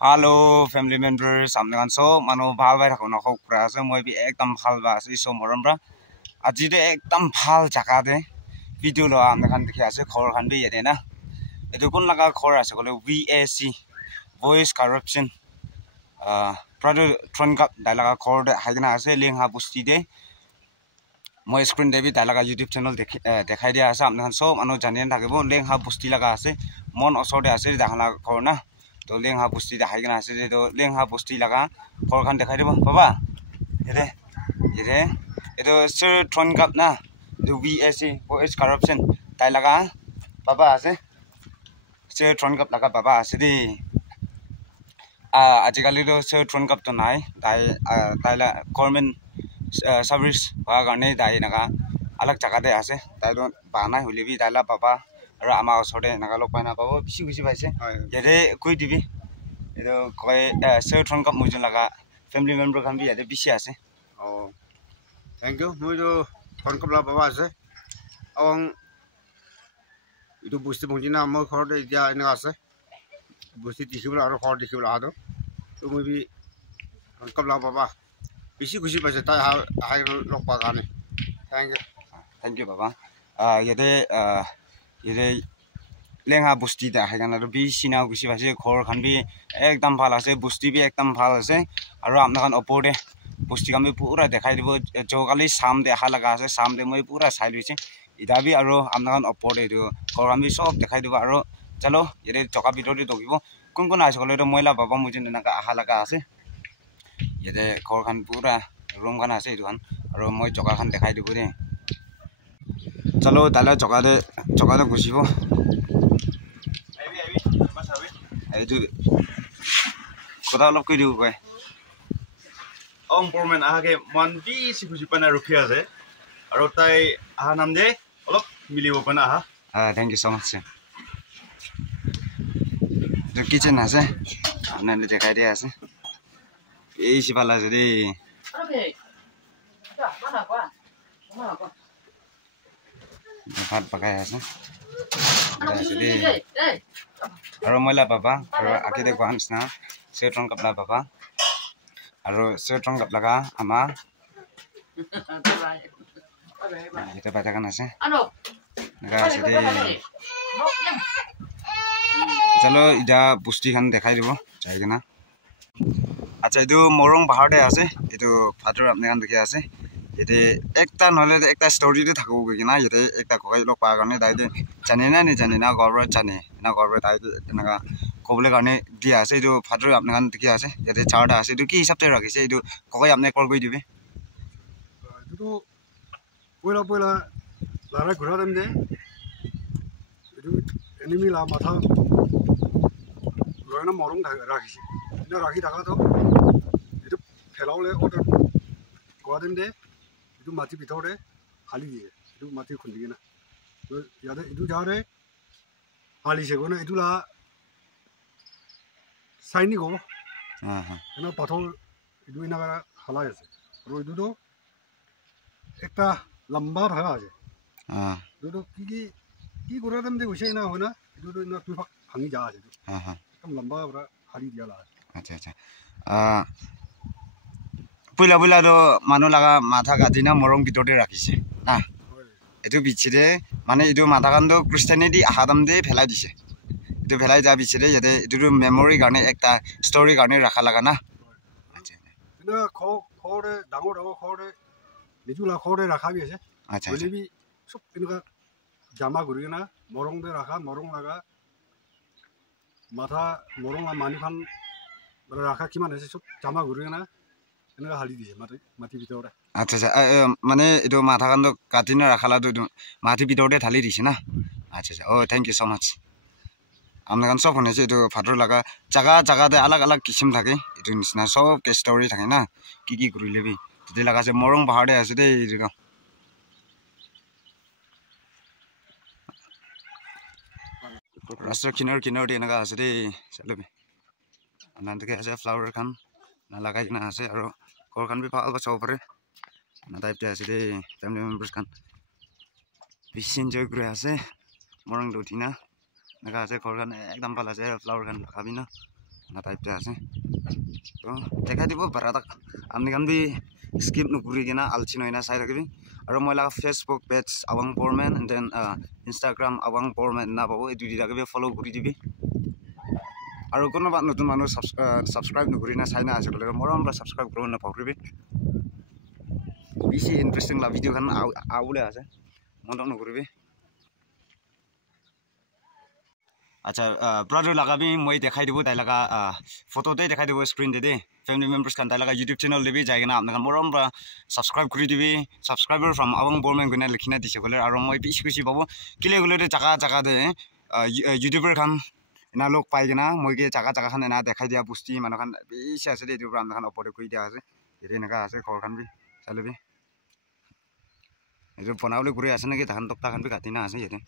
Hello, family members. I'm going so manu bhal bai thakona khok pra ase moi bi ekdam bhal ba ase so moram bra aji de ekdam bhal jaka de video lo am khan dikhi ase khor khan bi yede na edu kun laga khor ase kole VAC voice corruption prado tron kap dalaga khor de haigna ase lengha busti de moi screen de bi dalaga YouTube channel dekhai dia ase am khan so manu janen thakibo lengha busti laga ase mon osor de ase dakhana khor na to lengha busti da haigna ase to lengha busti laga khor khan dekhai debo baba ere edo sir tron kap na do VAC voice corruption tai laga baba ase sir tron kap laga baba ase di ajikali do sir tron kap to nai tai la government service wa garne dai naga alag jaga de ase tai do banai hulibi tai la baba aro ama osode naga lok paina babo bisi paise yede koi dibi edo koi sir tron kap mujun laga family member khan bi yede bisi ase oh thank you moi do tron kap la baba ase awang itu busti bongjina moi khor de ja ina ase busti dikhibla aro khor dikhibla ado to moi bi tron kap la baba bisi khushi paise tai ha lok pa gane thank you baba yede lengha busti da haigana ro bi sina gusi base khor khan bi ekdam bhal ase busti bi ekdam bhal ase aro apna khan opor de busti khan bi pura dekhai dibo jokali sam de halaga ase sam de moi pura sai luise idabi aro apna khan opor de do khor khan bi sob dekhai dibo aro chalo yede joka bitor de dogibo kun ase kole do moila baba mujin naka halaga ase yede khor khan pura room khan ase idu khan aro moi joka khan dekhai dibo de chalo tala joka de gusibo edu koda lok koi diu kai Permanent ahage man bi si pana rukhia ase aro tai aha nam de olop milibo pana aha thank you so much sir the kitchen ase anande dekhai dia ase ei si pala jodi bhat pakai ase jodi aro moila baba aro akide kwans na setron kapla baba aro setron kapla ka ama itu baca kan ase naga jodi chalo ida busti khan dekhai dibo jai kena acha edu morong bahar de ase edu father apne kan dekhi ase ete ekta nole ekta story de thaku kena ete ekta kokai lok pa garne dai de jane na gorba jane na gorba dai de naga kobole garne dia ase edu father apne kan dekhi ase ete charda ase edu ki hisab te rakhise edu kokai apne call koi dibe edu poila lara gura dem de edu enemy la matha loina morong rakhise na rakhi thaka to edu phelaule order kwa dem de edu mati bitor de hali diye edu mati khundi na to yade edu jare hali se gona edu la saini go ena pathol edu ina hala ase ro edu do ekta lamba thaka ase edu do ki gura dem de hoise na hona edu do na tu bhangi ja ase ekdam lamba bra hali dia la acha puila do manu laga matha gadina morong bitor de rakhise na edu bichire mane edu matha kan do christianity ahadam de phelai dise edu phelai ja bichire yade edu memory garne ekta story garne rakha laga na acha ena khor de dangor khor de nijula khor de rakha bi ase acha bole bi sob enuka jama guri na morong de rakha morong laga matha morong la mani khan rakha kiman ase sob jama guri na enuka hali dise mati bitor de acha mane edu matha kan do katina rakhala do mati bitor de thali dise na acha oh thank you so much amna kan sob hone je edu father laga jaga de alag kisim thake edu nisna sob ke story thake na ki guri lebi tete laga se morong bahar de ase de edu rasta kinor de naga ase de chalobe anand ke ase flower kan na lagai na ase aro kor kan bi pal ba chaw pare na type de ase de family members kan bisin joy gre ase morong do tina naga ase kor kan ekdam pal ase flower kan lakabina না টাইপটা আছে তো দেখাই দিব পাৰা তাক আপনি কান B skip নকৰি কিনা আলচি নইনা চাই থাকিবি আৰু মই লাগা ফেসবুক পেজ আৱাং পৰমেন এণ্ড দেন ইনষ্টাগ্ৰাম আৱাং পৰমেন না পাব এই দুই দিটাকে ফলো কৰি দিবি আৰু কোনোবা নতুন মানুহ সাবস্ক্ৰাইব নকৰি না চাই না আছে গলে মৰম বা সাবস্ক্ৰাইব কৰিব না পাহৰিবি বেছি ইন্টাৰেস্টিং লা ভিডিও খান আউলে আছে মন নকৰিবি আচ্ছা ব্রাদার লাগাবি মই দেখাই দিব তাই লাগা ফটোতে দেখাই দিব স্ক্রিন দে ফ্যামিলি মেম্বার্স খান তাই লাগা ইউটিউব চ্যানেল দিবি যাই কিনা আপনার মরম সাবস্ক্রাইব করে দিবি সাবস্ক্রাইবার ফ্রম আৱাং বৰমেন গনে লিখিনা দিছে গলে আৰু মই বেছি খুশি পাবো কিলে গলে জায়গা জায়গা দে ইউটিউবার খান না লোক পাই কিনা মই কি জায়গা জায়গা খান না দেখাই দিয়া বস্তি মানুহ খান বেছি আছে দে ইউটিউব আপনার ওপরে কই দিয়া আছে এতে এনেকা আছে ঘর খান বি চালবি এটো বনাবলে ঘুরে আছে নাকি ধান টকটা খান বি কাটি না আছে এতে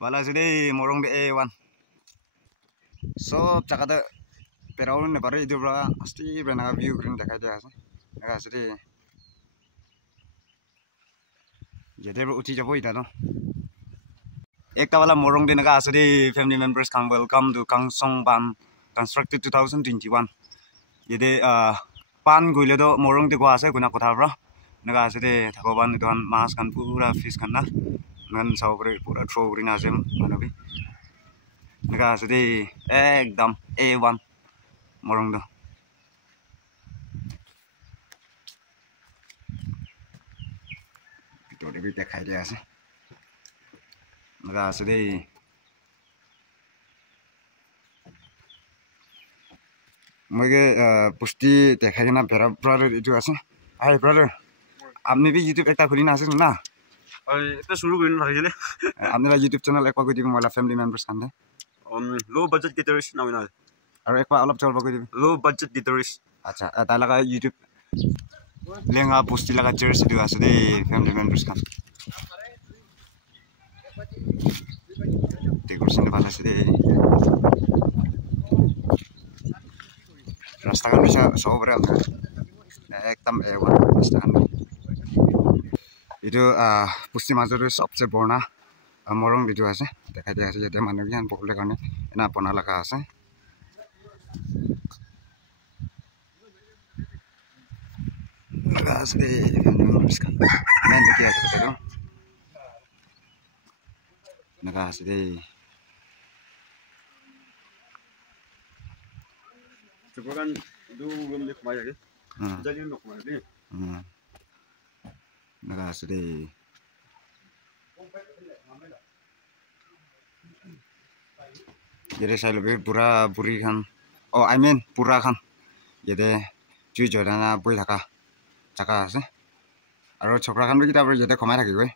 ভালো আছে দেই মরং দে A1 সব জায়গাতে পেরাউন নে পারে ইদুরা আস্তি বেনা ভিউ গ্রিন দেখাই দিয়া আছে দেখা আছে দেই যেতে উঠি যাব ইটা ন একটা वाला মরং দে নাকা আছে দেই ফ্যামিলি মেম্বার্স কাম ওয়েলকাম টু কাংসং বান কনস্ট্রাক্টেড 2021 যেতে পান গইলে তো মরং দে গো আছে গুনা কথা ব্রা নাকা আছে দেই থাকবান দোকান মাছ কান পুরা ফিশ কান না nan sobre pura trogrina sem manobi naga sedi ekdam A1 morong do to debi dekhai dia ase naga sedi moge pusti dekhai na bera brother itu ase hi brother apni bi youtube ekta khulina ase na এটা শুরু করি না গেলে আপনারা YouTube channel একবার কই দিবি মোলা family members কান্দে লো বাজেট গিটারিস্ট নাম না আর একবার অলপ চলবা কই দিবি লো বাজেট গিটারিস্ট আচ্ছা তা লাগা ইউটিউব লেঙ্গা পোস্টি লাগা জার্সি দিও আছে দে ফ্যামিলি মেম্বার্স কান ডেকোরেশন ভালো আছে দে রাস্তা কান bisa sobre একদম A1 রাস্তা কান itu pusti major सबसे borna morong video ase dekhai dia ase jete manu gian pokle karone ena pona laga ase laga ase de miskan men de kia ase to laga ase de sebagan du belum dikhmai lagi jadi nok mai ni naga sede jere sai lobe pura buri khan oh I mean pura khan jede chui jodana boi thaka chaka ase aro chokra khan bi kita bar jete khomai thaki goi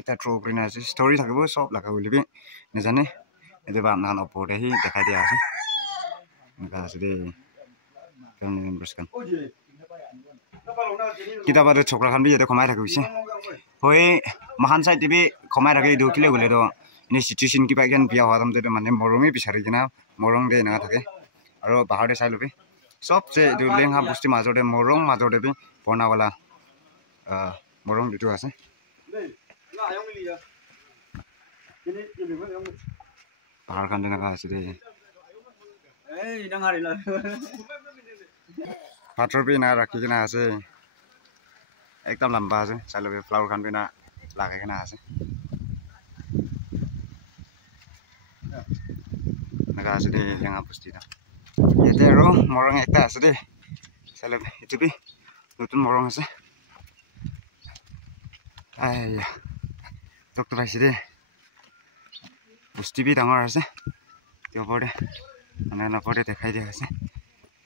eta tro green ase story thakibo sob laga ulibi nejane ede ba nan opore hi dekhai dia ase naga sede family members kan kita bar chokra khan bi jete khomai thaki bise hoi mahan sai tibi khomai thaki do kile gole do ini situation ki bagian biya hadam de mane morongi bisari kina morong de na thake aro bahar de sai lobi sob se du lengha busti majode morong majode bi pona wala morong ditu ase bahar kan de naga ase de pathor bi na rakhi kina ase ekdam lamba ase sai lobi flower kan bi na lagai kina ase naga ase de lenga pusti da yete ro morong ekta ase de sai lobi itu bi nutun morong ase aya doctor ase de pusti bi dangor ase tio pore ana na pore dekhai dia ase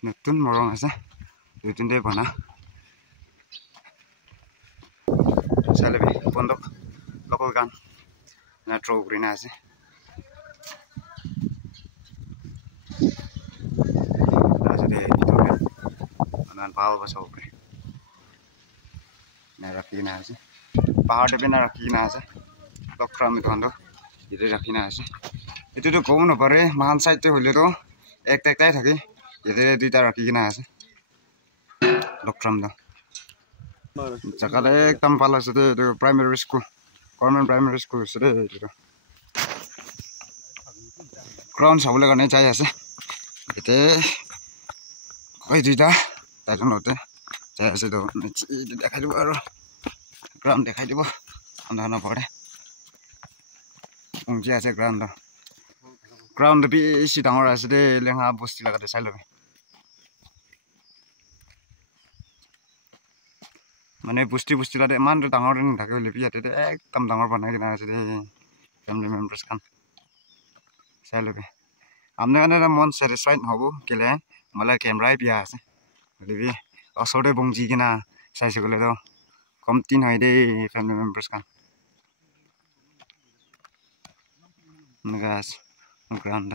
nutun morong ase nutun de bana salebi pondok local gan na tro green ase ase de pitore anan paal ba sobre na rakhina ase pahar de na rakhina ase lokram thondo ide rakhina ase etu to komo na pare mahan side te hole to ekta ektai thake ide duita rakhina ase lokram da জাগাতে একদম ভাল আছে দে এইটো primary school government primary school আছে দে এইটো ground চাবলৈ কাৰণে যাই আছে এতিয়া কয় দুইটা তাইজনতে যাই আছে তো দেখাই দিব আৰু গ্ৰাউণ্ড দেখাই দিব সন্ধান নপৰে উঞ্চি আছে গ্ৰাউণ্ড বেছি ডাঙৰ আছে দে লেঙা বস্তি লগাতে চাই ল'বি মানে বস্তি লাতে ইমান ডাঙৰ নাথাকে বুলি ইয়াতে একদম ডাঙৰ বনাই কিনে আছে দেই ফেমিলি মেম্বাৰ্ছ খান চাই ল'বি আপোনাৰ কাৰণে মন ছেটিছফাইড নহ'ব কেলে মোলৈ কেমেৰাই বিয়া আছে বুলিবি ওচৰতে বংজি কিনা চাইছে গ'লেতো কমটি নহয় দেই ফেমিলি মেম্বাৰ্ছ খান এনেকুৱা আছে গ্ৰাউণ্ড